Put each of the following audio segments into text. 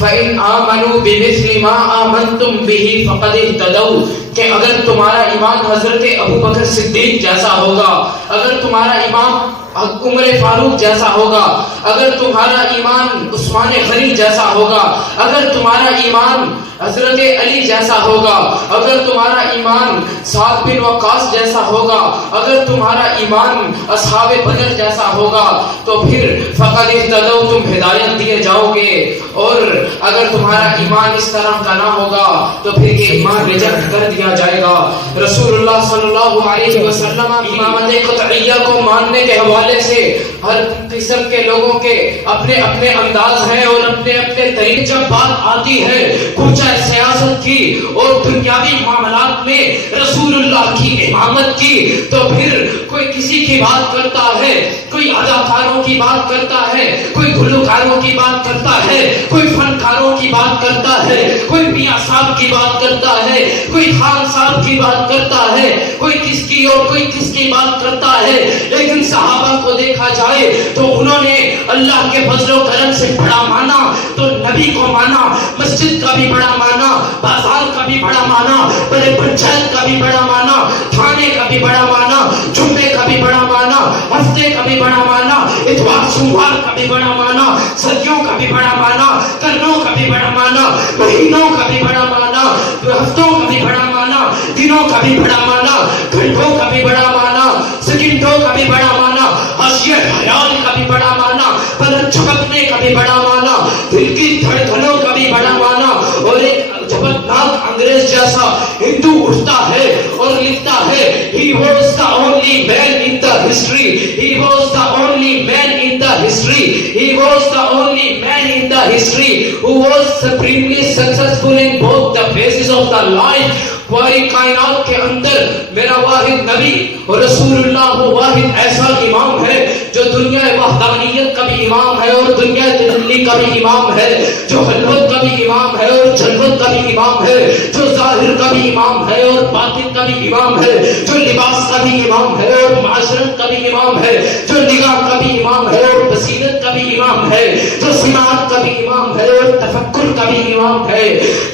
فَإِنْ آمَنُوا بِمِثْلِ مَا آمَنْتُمْ بِهِ فَقَدِ اهْتَدَوْا کہ اگر تمہارا ایمان حضرت ابوبکر صدیق جیسا ہوگا، اگر تمہارا ایمان عمر فاروق جیسا ہوگا، اگر تمہارا ایمان عثمان غنی جیسا ہوگا، اگر تمہارا ایمان حضرت علی جیسا ہوگا، اگر تمہارا ایمان سعد بن وقاص جیسا ہوگا، اگر تمہارا ایمان اصحاب بدر جیسا ہوگا، تو پھر فقد اہتدوا تم ہدایت دیے جاؤ گے. اور اگر تمہارا ایمان اس طرح کا نہ ہوگا تو پھر یہ ایمان ریجیکٹ کر دیا جائے گا. رسول اللہ صلی اللہ علیہ وسلم امامت قطعیہ کو ماننے کے حوالے سے ہر قسم کے لوگوں کے اپنے اپنے انداز ہیں اور اپنے اپنے طریقے. جب بات آتی ہے کچھ سیاست کی اور دنیاوی معاملات میں رسول اللہ کی امامت کی، تو پھر کوئی کسی کی بات کرتا ہے، کوئی اداکاروں کی بات کرتا ہے، کوئی گلوکاروں کی بات کرتا ہے، کوئی فنکاروں کی بات کرتا ہے، کوئی میاں صاحب کی بات کرتا ہے، کوئی خان صاحب کی بات کرتا ہے، کوئی کس کی اور کوئی کس کی بات کرتا ہے. لیکن صحابہ کو دیکھا جائے تو انہوں نے اللہ کے فضل و کرم سے بڑا مانا تو نبی کو مانا، مسجد کا بھی بڑا مانا، بازار کا بھی بڑا مانا، بڑے پنچایت کا بھی بڑا مانا، تھانے کا بھی بڑا مانا، جمعے کا بھی بڑا مانا، ہفتے کا بھی بڑا مانا، اتوار سوموار کا بھی بڑا مانا، صدیوں کا بھی بڑا مانا، کرنوں کا بھی بڑا مانا، مہینوں کا بھی بڑا مانا، ہفتوں کا بھی بڑا مانا، دنوں کا بھی بڑا مانا، گھنٹوں کا بھی بڑا مانا، سیکنڈوں کا بھی بڑا مانا، حاشیہ خیال کا بھی بڑا مانا، پلک جھپکنے کا بھی بڑا مانا، دل کی دھڑکنوں کا بھی بڑا مانا. اور ایک جبرناک انگریز جیسا ہندو اٹھتا ہے اور لکھتا ہے he was the only man in the history, he was the only man in the history, he was the only man in the history who was supremely successful in both the phases of the life. پوری کائنات کے اندر میرا واحد نبی اور رسول اللہ وہ واحد ایسا امام ہے جو دنیا وحدانیت کا بھی امام ہے اور دنیا تجلی کا بھی امام ہے، جو خلوت کا بھی امام ہے اور جلوت کا بھی امام ہے، جو ظاہر کا بھی امام ہے اور باطن کا بھی امام ہے، جو لباس کا بھی امام ہے اور معاشرت کا بھی امام ہے، جو نگاہ کا بھی امام ہے اور بصیرت کا بھی امام ہے، جو سماعت کا بھی امام ہے اور تفکر کا بھی امام ہے،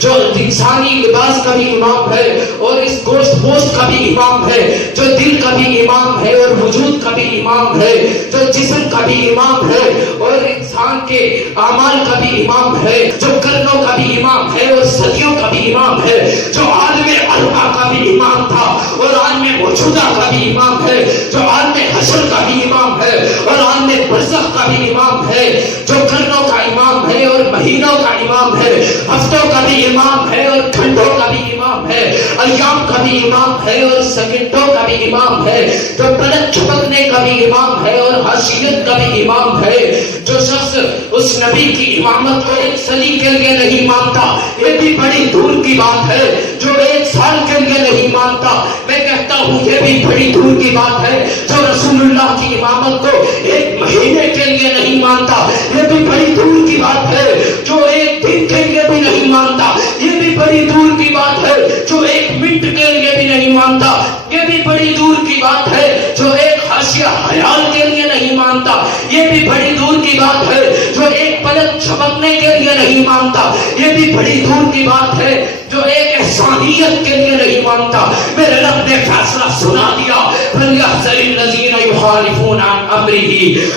جو انسانی لباس کا بھی امام ہے اور اس گوشت پوشت کا بھی امام ہے، جو دل کا بھی امام ہے اور وجود کا بھی امام ہے، جو جسم کا بھی امام ہے اور انسان کے اعمال کا بھی امام ہے، جو کرنوں کا بھی امام ہے اور صدیوں کا بھی امام ہے، جو عالم اربع کا بھی امام تھا اور عالم موجودہ کا بھی امام ہے، جو عالم حشر کا بھی امام ہے اور عالم برزخ کا بھی امام ہے، جو کرنوں کا امام ہے اور مہینوں کا امام ہے، ہفتوں کا بھی امام ہے اور گھنٹوں کا بھی امام ہے، ایام کا بھی امام ہے اور سیکنڈوں کا بھی امام ہے، جو پلک جھپکنے کا بھی امام ہے اور حیثیت کا بھی امام ہے. جو شخص اس نبی کی امامت کو ایک صدی کے لیے نہیں مانتا یہ بھی بڑی دور کی بات ہے، جو ایک سال کے لیے نہیں مانتا میں کہتا ہوں یہ بھی بڑی دور کی بات ہے، جو رسول اللہ کی امامت کو ایک مہینے کے لیے نہیں مانتا یہ بھی بڑی دور کی بات ہے، جو ایک دن کے لیے بھی نہیں مانتا یہ بھی بڑی دور کی بات ہے، جو ایک منٹ کے لیے بھی نہیں مانتا یہ بھی بڑی دور کی بات ہے، جو ایک حاشیہ خیال کے لیے نہیں مانتا یہ بھی بڑی دور کی بات ہے، جو ایک پلک جھپکنے کے لیے نہیں مانتا یہ بھی بڑی دور کی بات ہے، جو ایک احسانیت کے لیے نہیں مانتا. میرے رب نے فیصلہ سنا دیا فَلْيَحْذَرِ الَّذِينَ يُخَالِفُونَ عَنْ أَمْرِهِ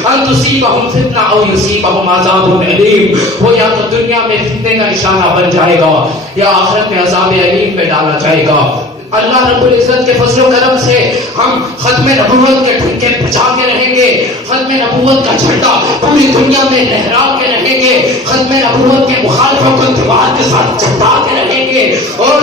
أَن تُصِيبَهُمْ فِتْنَةٌ أَوْ يُصِيبَهُمْ عَذَابٌ أَلِيمٌ. وہ یا تو دنیا میں فتنے کا نشانہ بن جائے گا یا آخرت میں عذاب علیم میں ڈالا جائے گا. اللہ رب العزت کے فضل و کرم سے ہم ختم نبوت کے ڈھنکے بچا کے رہیں گے، ختم نبوت کا جھنڈا پوری دنیا میں لہرا کے رہیں گے، ختم نبوت کے مخالفوں کو دیوار کے ساتھ چپا کے رہیں گے اور